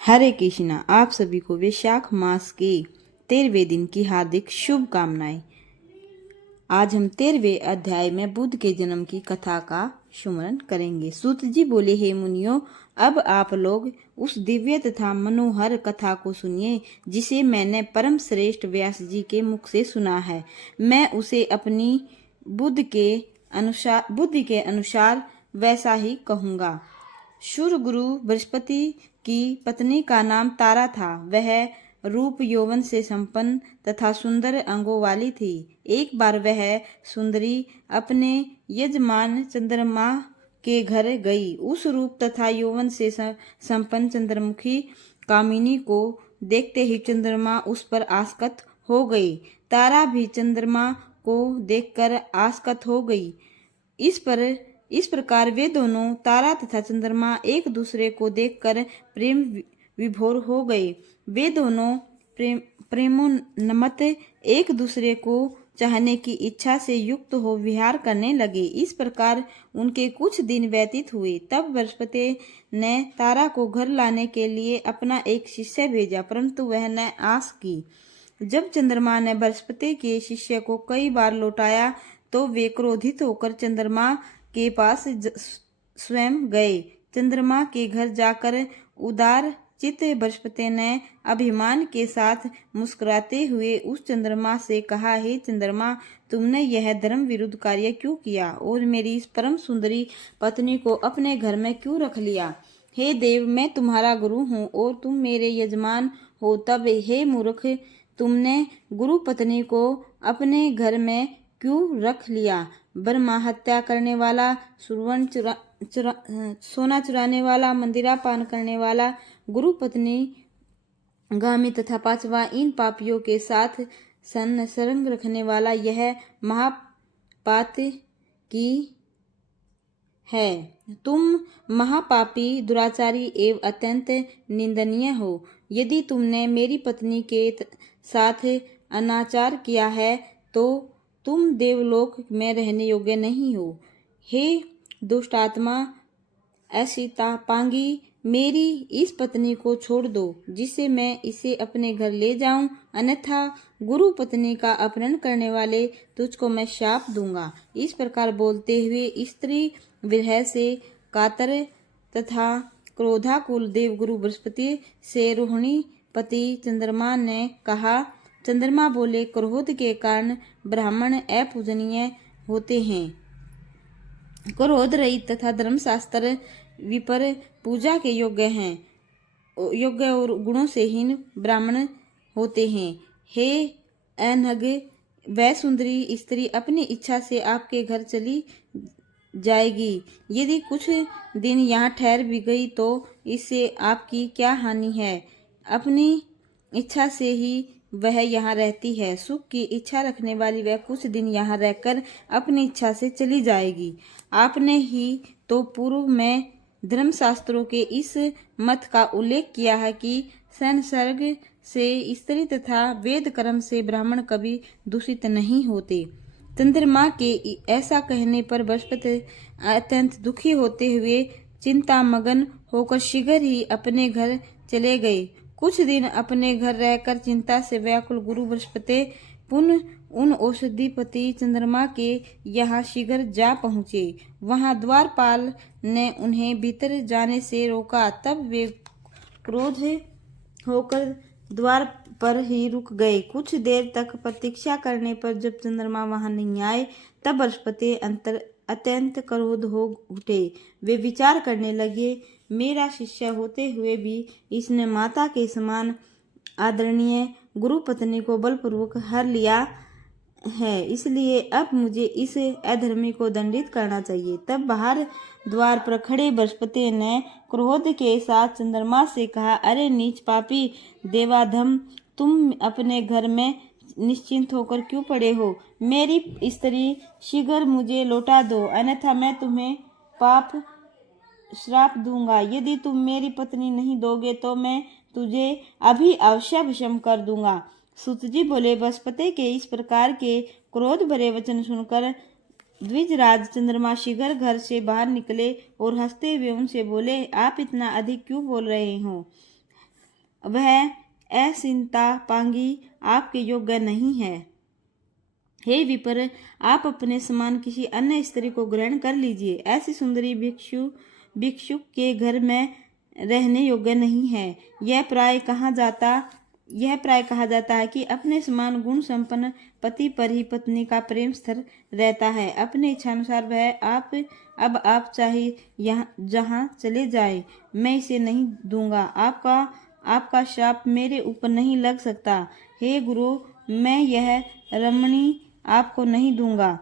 हरे कृष्णा। आप सभी को वैशाख मास के 13वें दिन की हार्दिक शुभकामनाएं। आज हम 13वें अध्याय में बुद्ध के जन्म की कथा का स्मरण करेंगे। सूत जी बोले, हे मुनियों, अब आप लोग उस दिव्य तथा मनोहर कथा को सुनिए जिसे मैंने परम श्रेष्ठ व्यास जी के मुख से सुना है। मैं उसे अपनी बुद्धि के अनुसार वैसा ही कहूँगा। शूर गुरु बृहस्पति की पत्नी का नाम तारा था। वह रूप यौवन से संपन्न तथा सुंदर अंगों वाली थी। एक बार वह सुंदरी अपने यजमान चंद्रमा के घर गई। उस रूप तथा यौवन से संपन्न चंद्रमुखी कामिनी को देखते ही चंद्रमा उस पर आसक्त हो गई। तारा भी चंद्रमा को देखकर आसक्त हो गई। इस प्रकार वे दोनों, तारा तथा चंद्रमा, एक दूसरे को देखकर प्रेम विभोर हो गए। वे दोनों प्रेमोन्मत्त एक दूसरे को चाहने की इच्छा से युक्त हो विहार करने लगे। इस प्रकार उनके कुछ दिन व्यतीत हुए। तब बृहस्पति ने तारा को घर लाने के लिए अपना एक शिष्य भेजा, परंतु वह न आ सकी। जब चंद्रमा ने बृहस्पति के शिष्य को कई बार लौटाया तो वे क्रोधित होकर चंद्रमा के पास स्वयं गए। चंद्रमा के घर जाकर उदार चित्त बृहस्पति ने अभिमान के साथ मुस्कुराते हुए उस चंद्रमा से कहा, हे चंद्रमा, तुमने यह धर्म विरुद्ध कार्य क्यों किया और मेरी इस परम सुंदरी पत्नी को अपने घर में क्यों रख लिया? हे देव, मैं तुम्हारा गुरु हूँ और तुम मेरे यजमान हो, तब हे मूर्ख, तुमने गुरु पत्नी को अपने घर में क्यों रख लिया? ब्रह्मा हत्या करने वाला, सोना चुराने वाला, मंदिरा पान करने वाला, गुरु पत्नी गामी तथा पांचवा इन पापियों के साथ संसर्ग रखने वाला यह महापात की है। तुम महापापी, दुराचारी एवं अत्यंत निंदनीय हो। यदि तुमने मेरी पत्नी के साथ अनाचार किया है तो तुम देवलोक में रहने योग्य नहीं हो। हे दुष्टात्मा, असितापांगी, मेरी इस पत्नी को छोड़ दो जिससे मैं इसे अपने घर ले जाऊं, अन्यथा गुरु पत्नी का अपहरण करने वाले तुझको मैं शाप दूंगा। इस प्रकार बोलते हुए स्त्री विरह से कातर तथा क्रोधाकुल देवगुरु बृहस्पति से रोहिणी पति चंद्रमा ने कहा। चंद्रमा बोले, क्रोध के कारण ब्राह्मण अपूजनीय होते हैं। क्रोध रहित तथा धर्मशास्त्र विपर पूजा के योग्य और गुणों से हीन ब्राह्मण होते हैं। हे अनघ, वह सुंदरी स्त्री अपनी इच्छा से आपके घर चली जाएगी। यदि कुछ दिन यहाँ ठहर भी गई तो इससे आपकी क्या हानि है? अपनी इच्छा से ही वह यहाँ रहती है। सुख की इच्छा रखने वाली वह कुछ दिन यहाँ रहकर अपनी इच्छा से चली जाएगी। आपने ही तो पूर्व में धर्मशास्त्रों के इस मत का उल्लेख किया है कि संसर्ग से स्त्री तथा वेद कर्म से ब्राह्मण कभी दूषित नहीं होते। चंद्रमा के ऐसा कहने पर बृहस्पति अत्यंत दुखी होते हुए चिंता मगन होकर शीघ्र ही अपने घर चले गए। कुछ दिन अपने घर रहकर चिंता से व्याकुल गुरु बृहस्पति पुनः उन औषधिपति चंद्रमा के यहाँ शीघ्र जा पहुँचे। वहाँ द्वारपाल ने उन्हें भीतर जाने से रोका। तब वे क्रोध होकर द्वार पर ही रुक गए। कुछ देर तक प्रतीक्षा करने पर जब चंद्रमा वहां नहीं आए तब बृहस्पति अत्यंत क्रोध हो उठे। वे विचार करने लगे, मेरा शिष्य होते हुए भी इसने माता के समान आदरणीय गुरु पत्नी को बलपूर्वक हर लिया है, इसलिए अब मुझे इस अधर्मी को दंडित करना चाहिए। तब बाहर द्वार पर खड़े बृहस्पति ने क्रोध के साथ चंद्रमा से कहा, अरे नीच पापी देवाधम, तुम अपने घर में निश्चिंत होकर क्यों पड़े हो? मेरी स्त्री शीघ्र मुझे लौटा दो, अन्यथा मैं तुम्हें पाप श्राप दूंगा। यदि तुम मेरी पत्नी नहीं दोगे तो मैं तुझे अभी अवश्य भस्म कर दूंगा। सूत जी बोले, बृहस्पति के इस प्रकार के क्रोध भरे वचन सुनकर द्विजराज चंद्रमा शीघ्र घर से बाहर निकले और हंसते हुए उनसे बोले, आप इतना अधिक क्यों बोल रहे हो? वह अचिंता पांगी आपके योग्य नहीं है। हे विपर, आप अपने समान किसी अन्य स्त्री को ग्रहण कर लीजिए। ऐसी सुंदरी भिक्षुक के घर में रहने योग्य नहीं है। यह प्राय कहा जाता है कि अपने समान गुण संपन्न पति पर ही पत्नी का प्रेम स्थिर रहता है। अपने इच्छानुसार वह आप चाहे जहाँ चले जाए, मैं इसे नहीं दूंगा। आपका शाप मेरे ऊपर नहीं लग सकता। हे गुरु, मैं यह रमणी आपको नहीं दूंगा।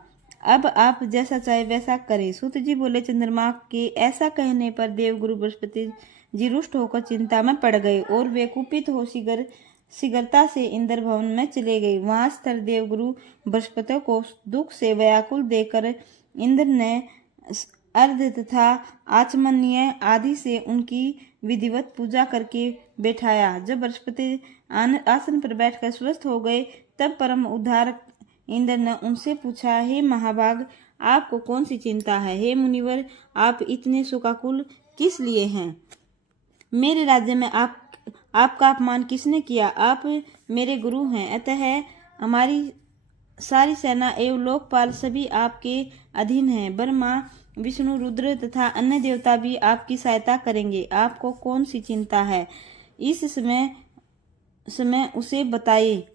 अब आप जैसा चाहे वैसा करें। सूत जी बोले, चंद्रमा के ऐसा कहने पर देवगुरु बृहस्पति जी रुष्ट होकर चिंता में पड़ गए और वे कुपित हो शीघ्रता से इंद्र भवन में चले गए। वहां स्थिर देवगुरु बृहस्पति को दुख से व्याकुल देखकर इंद्र ने अर्घ्य तथा आचमनीय आदि से उनकी विधिवत पूजा करके बैठाया। जब बृहस्पति आसन पर बैठकर स्वस्थ हो गए, तब परम उद्धारक इंद्र ने उनसे पूछा, हे महाभाग, आपको कौन सी चिंता है? हे मुनिवर, आप इतने शोकाकुल किस लिए हैं? मेरे राज्य में आपका अपमान किसने किया? आप मेरे गुरु हैं, अतः हमारी सारी सेना एवं लोकपाल सभी आपके अधीन हैं। ब्रह्मा, विष्णु, रुद्र तथा अन्य देवता भी आपकी सहायता करेंगे। आपको कौन सी चिंता है? इस समय उसे बताइए।